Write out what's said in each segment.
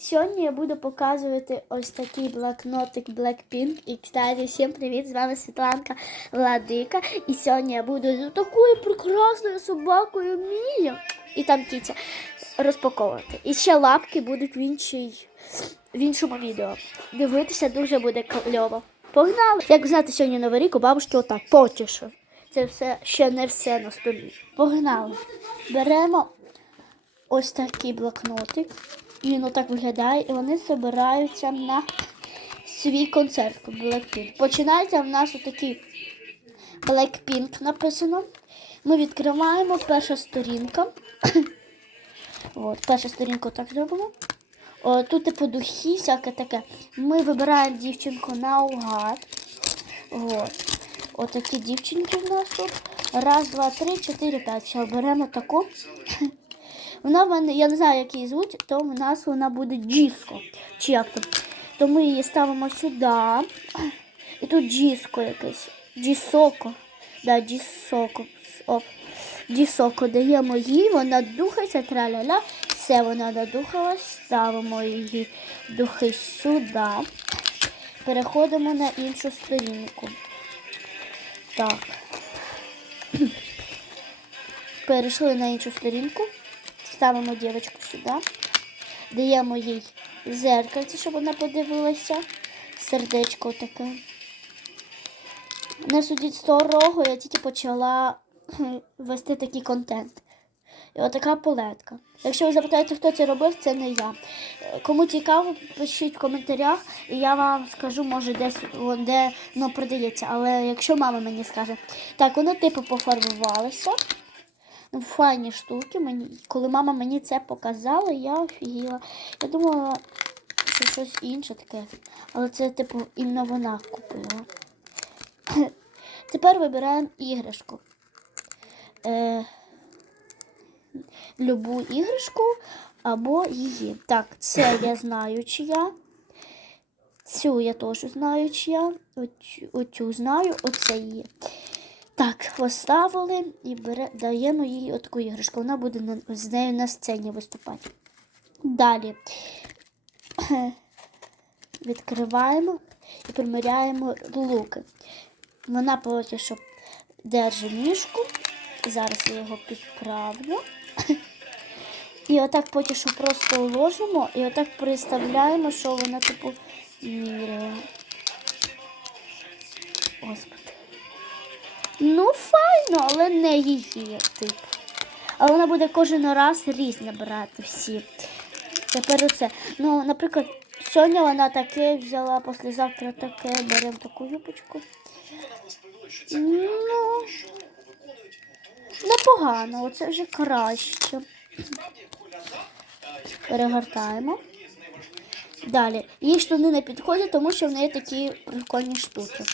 Сьогодні я буду показувати ось такий блокнотик Blackpink. І кстати, всім привіт! З вами Світланка Ладика. І сьогодні я буду з такою прекрасною собакою Мія. І там кітя розпаковувати. І ще лапки будуть в, іншій, в іншому відео. Дивитися дуже буде кльово. Погнали! Як знаєте, сьогодні новий рік у бабушки отак потішив. Це все ще не все на столі. Погнали. Беремо ось такий блокнотик. І він отак виглядає, і вони збираються на свій концерт Blackpink. Починається в нас отакий Blackpink написано. Ми відкриваємо перша сторінка. От, перша сторінка так зробимо. О, тут типу духи, всяке таке. Ми вибираємо дівчинку наугад. От. Отакі дівчинки в нас тут. Раз, два, три, чотири, п'ять. Все, беремо таку. Вона в мене, я не знаю, як її звуть, то в нас вона буде диско. Чи як там? То ми її ставимо сюди. І тут диско якесь. Дісоко. Да, дісоко. Оп. Дісоко даємо їй, вона духається, траля-ля. Все, вона надухалась, ставимо її духи сюди. Переходимо на іншу сторінку. Так. Перейшли на іншу сторінку. Ставимо дівчинку сюди. Даємо їй зеркальце, щоб вона подивилася. Сердечко таке. Не судіть сторого, я тільки почала вести такий контент. І отака палетка. Якщо ви запитаєте, хто це робив, це не я. Кому цікаво, пишіть в коментарях, і я вам скажу, може, десь де воно продається. Але якщо мама мені скаже, так, вони типу пофарбувалися. Ну, файні штуки. Мені, коли мама мені це показала, я офігіла. Я думала, що щось інше таке. Але це, типу, іменно вона купила. Тепер вибираємо іграшку. Е, любу іграшку або її. Так, це я знаю, чия. Цю я теж знаю, чия. Оцю, знаю, оце її. Так, поставили і бере, даємо їй таку іграшку. Вона буде на, з нею на сцені виступати. Далі відкриваємо і приміряємо луки. Вона поки що держить ніжку. Зараз я його підправлю. І отак поки що просто уложимо і отак представляємо, що вона типу міряє. Господи. Ну, файно, але не її тип. Але вона буде кожен раз різне брати всі. Тепер оце. Ну, наприклад, сьогодні вона таке взяла, післязавтра таке, беремо таку юбочку. Ну, непогано, оце вже краще. Перегортаємо. Далі. Їй штани не підходять, тому що в неї такі прикольні штуки.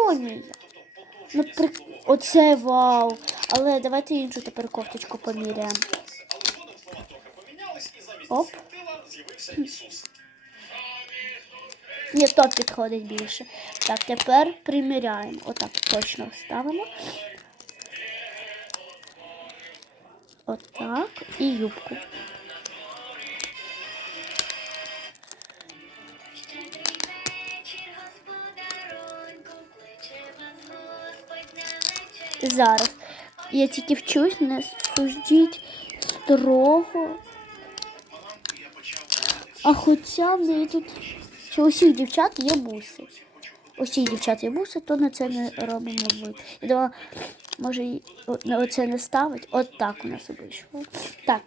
Що? Ну, при... Оце вау. Але давайте іншу тепер кофточку поміряємо. Оп. Ні, то підходить більше. Так, тепер приміряємо. Отак точно ставимо. Отак. І юбку. Зараз. Я тільки вчусь, не судіть строго. А хоча в неї тут що у всіх дівчат є буси. У всіх дівчат є буси, то на це не робимо вид. Я думала, може на оце не ставить. От так у нас вийшло. Так.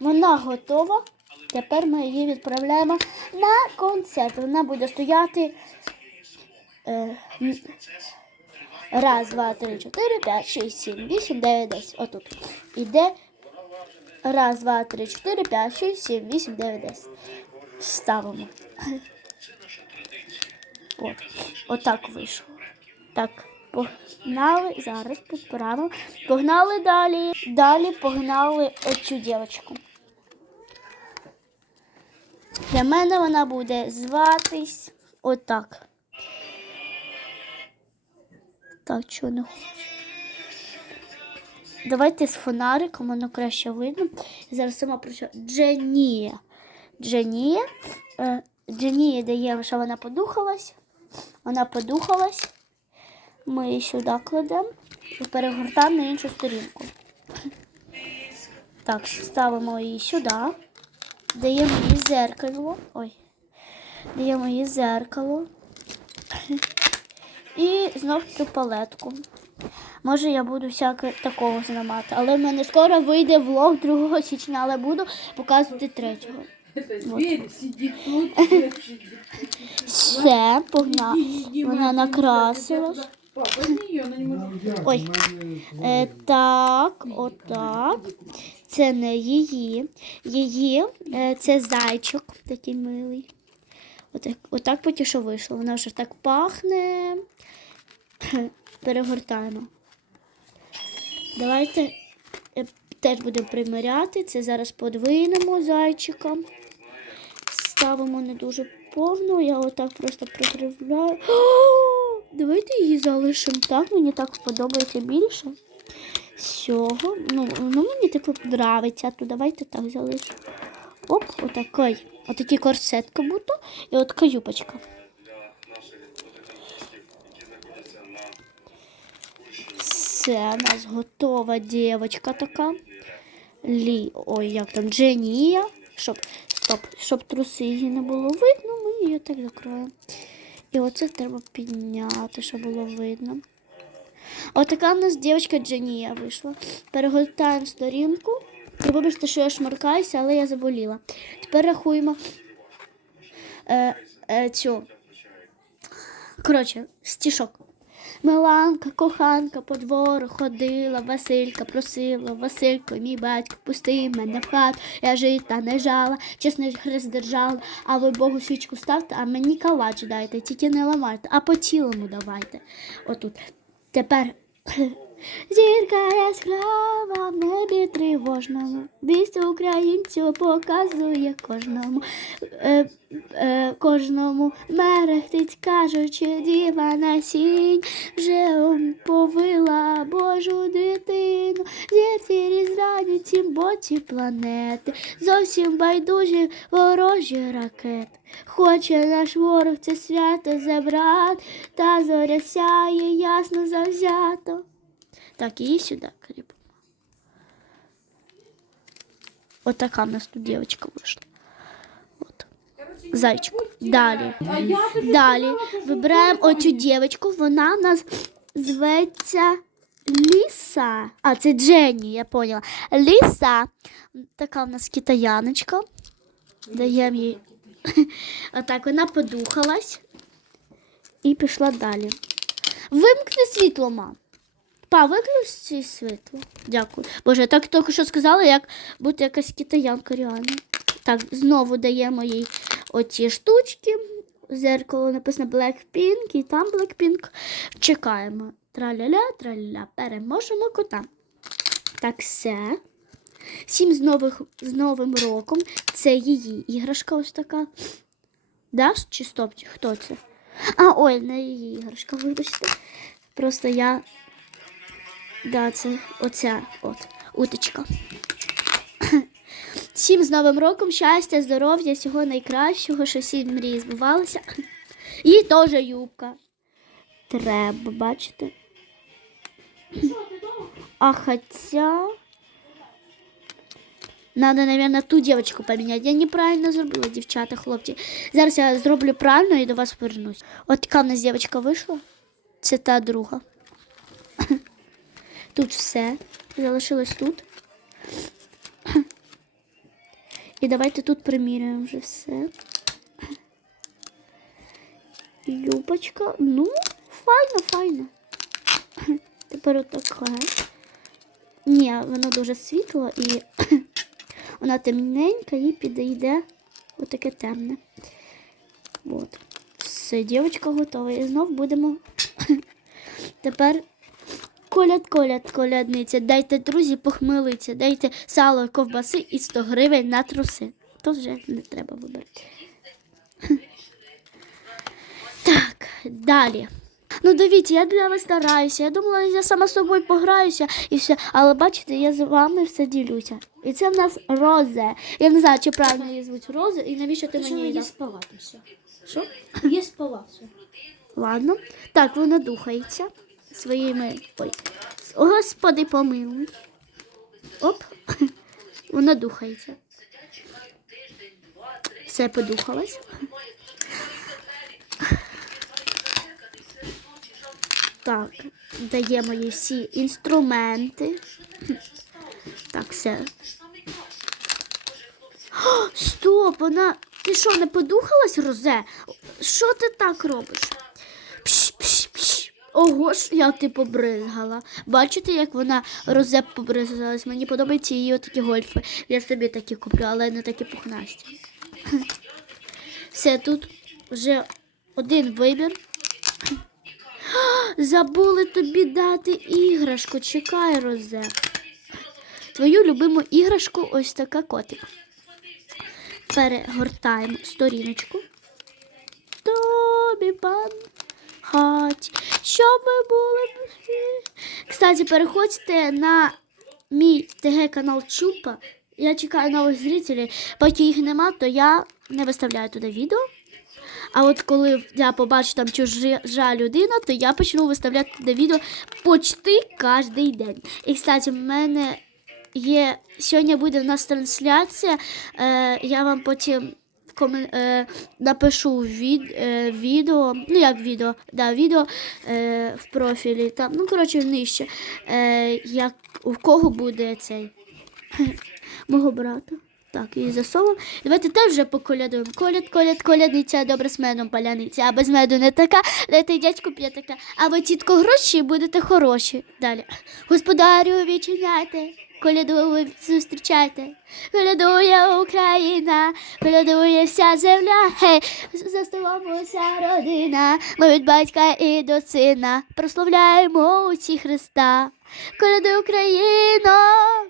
Вона готова. Тепер ми її відправляємо на концерт. Вона буде стояти. Е, Раз, два, три, чотири, п'ять, шість, сім, вісім, дев'ять, десять. Отут. Іде. Раз, два, три, чотири, п'ять, шість, сім, вісім, дев'ять, десять. Ставимо. От. Отак вийшло. Так, погнали. Зараз підправимо. Погнали далі. Далі погнали оцю дівчинку. Для мене вона буде зватись отак. Так, чого не хочу. давайте з фонариком, воно краще видно. Зараз сама прочу. Дженія. Дженія. Е, Дженія дає, що вона подухалась. Вона подухалась. Ми її сюди кладемо і перегортаємо на іншу сторінку. Так, ставимо її сюди. Даємо їй зеркало. Ой. Даємо їй зеркало. І знов цю палетку. Може, я буду всяке такого знімати. Але в мене скоро вийде влог 2 січня, але буду показувати 3. Зверь, сидит тут, зверь сидит. Все, погнала. Вона накрасилась. Ой. Е, так, отак. Це не її. Її е, це зайчик такий милий. Отак, отак поки що вийшло. Вона вже так пахне. Перегортаємо. Давайте е, теж будемо примиряти. Це зараз подвинемо зайчика. Ставимо не дуже повну. Я отак просто прикривляю. Давайте її залишимо так. Мені так сподобається більше. Всього. Ну, ну мені так подобається. То давайте так залишимо. Оп, отакий. Отакий корсет, как будто. І от така юбочка. Все, у нас готова дівчинка така. Лі, ой, як там, Дженія. Щоб, стоп, щоб труси її не було видно, ми її так закроємо. І оце треба підняти, щоб було видно. Отака в нас дівчинка Дженія вийшла. Перегортаємо сторінку. І Вибачте, що я шмаркаюся, але я заболіла. Тепер рахуємо е, е, цю. Коротше, стішок. Миланка, коханка по двору ходила, Василька просила, Василько, мій батько, пусти мене в хат, я жита не жала, чесний хрест держала, а ви Богу свічку ставте, а мені калач дайте, тільки не ламайте, а по цілому давайте. Отут. Тепер зірка яскрава в небі тривожному, вість українцю показує кожному. Е, е, кожному мерехтить, кажучи, діва на сінь вже повила Божу дитину, зірці різрані цім боці планети, зовсім байдужі ворожі ракети. Хоче наш ворог це свято забрати, та зоря сяє ясно завзято. Так, і сюди кріпимо. Отака в нас тут дівчинка вийшла. От. Зайчик. Далі. А я тобі Далі сказала, що вибираємо жовтий. оцю дівчинку. Вона в нас зветься Ліса. А, це Дженні, я поняла. Ліса. Така в нас китаяночка. Даємо їй. Отак вона подухалась і пішла далі. Вимкни світло, мам. Па, виключи світло. Дякую. Боже, я так тільки що сказала, як бути якась китаянка реально. Так, знову даємо їй оці штучки. Зеркало написано Blackpink і там Blackpink. Чекаємо. Траля-ля, траля, переможемо кота. Так, все. Всім з, нових, з Новим роком. Це її іграшка ось така. Даш чи стоп? Хто це? А, ой, не її іграшка, вибачте. Просто я. Да, це оця от уточка. Всім з Новим роком, щастя, здоров'я, всього найкращого, що всі мрії збувалися. І теж юбка. Треба, бачите? А хотя... Надо, наверное, ту девочку поменять. Я неправильно зробила, дівчата, хлопці. Зараз я зроблю правильно і до вас повернусь. От така в нас дівчинка вийшла. Це та друга. Тут все. Залишилось тут. І давайте тут приміряємо вже все. Юбочка. Ну, файно, файно. Тепер отака. Ні, воно дуже світло і вона темненька і підійде отаке темне. От. Все, дівчинка готова. І знов будемо тепер коляд, коляд, колядниця. Дайте друзі похмелиться, дайте сало, ковбаси і 100 гривень на труси. То вже не треба вибирати. Так, далі. Ну дивіться, я для вас стараюся. Я думала, я сама з собою пограюся і все. Але бачите, я з вами все ділюся. І це в нас розе. Я не знаю, чи правильно її звуть розе, і навіщо ти мені її дав? все. Що? Є спала все. Ладно. Так, вона духається своїми. Ой. Господи, помилуй. Оп. Вона духається. Все подухалась. Так, даємо їй всі інструменти. Так, все. О, стоп, вона. Ти що, не подухалась, Розе? Що ти так робиш? Ого ж, як ти побризгала. Бачите, як вона розе побризгалась? Мені подобаються її отакі гольфи. Я собі такі куплю, але не такі пухнасті. Все, тут вже один вибір. Забули тобі дати іграшку. Чекай, Розе. Твою любиму іграшку ось така котик. Перегортаємо сторіночку. Тобі пан хаті, щоб ви були. Кстати, переходьте на мій ТГ канал Чупа. Я чекаю нових зрителей. Поки їх нема, то я не виставляю туди відео. А от коли я побачу там чужа людина, то я почну виставляти туди відео почти кожен день. І, кстати, в мене є сьогодні буде в нас трансляція. Е, я вам потім комен... е, напишу від... е, відео, ну як відео, да, відео е, в профілі. Там, ну, коротше, нижче. Е, як, у кого буде цей мого брата. Так, і засовуємо. Давайте теж вже поколядуємо. Коляд, коляд, колядниця, добре з медом паляниця, а без меду не така, дайте дядьку п'є така. А ви, тітко, гроші будете хороші. Далі. Господарю, відчиняйте, коляду зустрічайте. Колядує Україна, колядує вся земля, гей, за столом уся родина, ми від батька і до сина, прославляємо усі Христа. Колядуй Україно,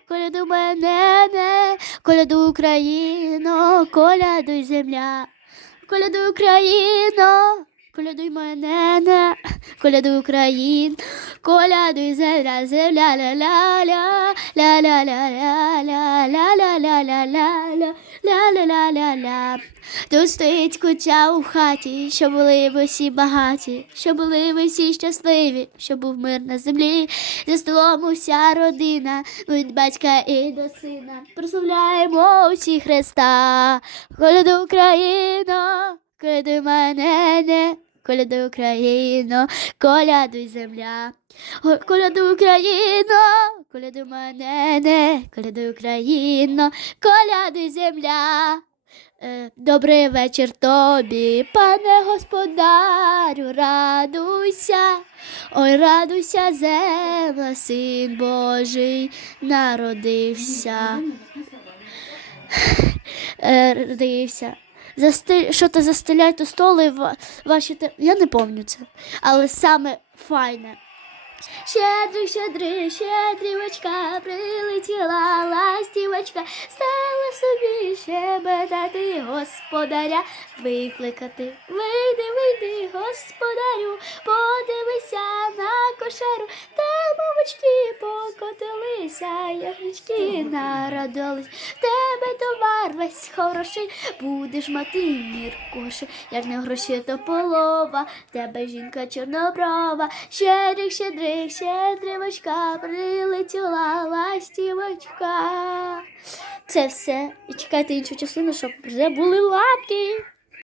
колядуй мене, не, колядуй Україно, колядуй земля, колядуй Україно, Колядуй мене, колядуй Україн, колядуй земля, земля ля-ля-ля, ля-ля-ля-ля, ля-ля-ля-ля-ля, ля-ля-ля-ля-ля. Тут стоїть куча у хаті, що були ви всі багаті, що були ви всі щасливі, що був мир на землі, за столом уся родина, від батька і до сина. Прославляємо усі Христа, коляду Україна колядуй мене, не, колядуй Україно, колядуй земля. Ой, Колядуй Україно, колядуй мене, не, колядуй Україно, колядуй земля. Е, Добрий вечір тобі, пане господарю, радуйся, ой, радуйся, земля, син Божий народився. Е, Родився. Що то застеляйте столи ва- ваші. Я не пам'ятаю це. Але саме файне. Щедрий, щедрий, щедрівочка, прилетіла ластівочка, стала собі щебетати господаря, викликати. Вийди, вийди, господарю, покотилися, ягнички народились. Тебе товар весь хороший, будеш мати міркоше, як не гроші, то полова, тебе жінка чорноброва, щедрик, щедрик, щедрівочка, прилетіла ластівочка. Це все. І чекайте іншу частину, щоб вже були лапки.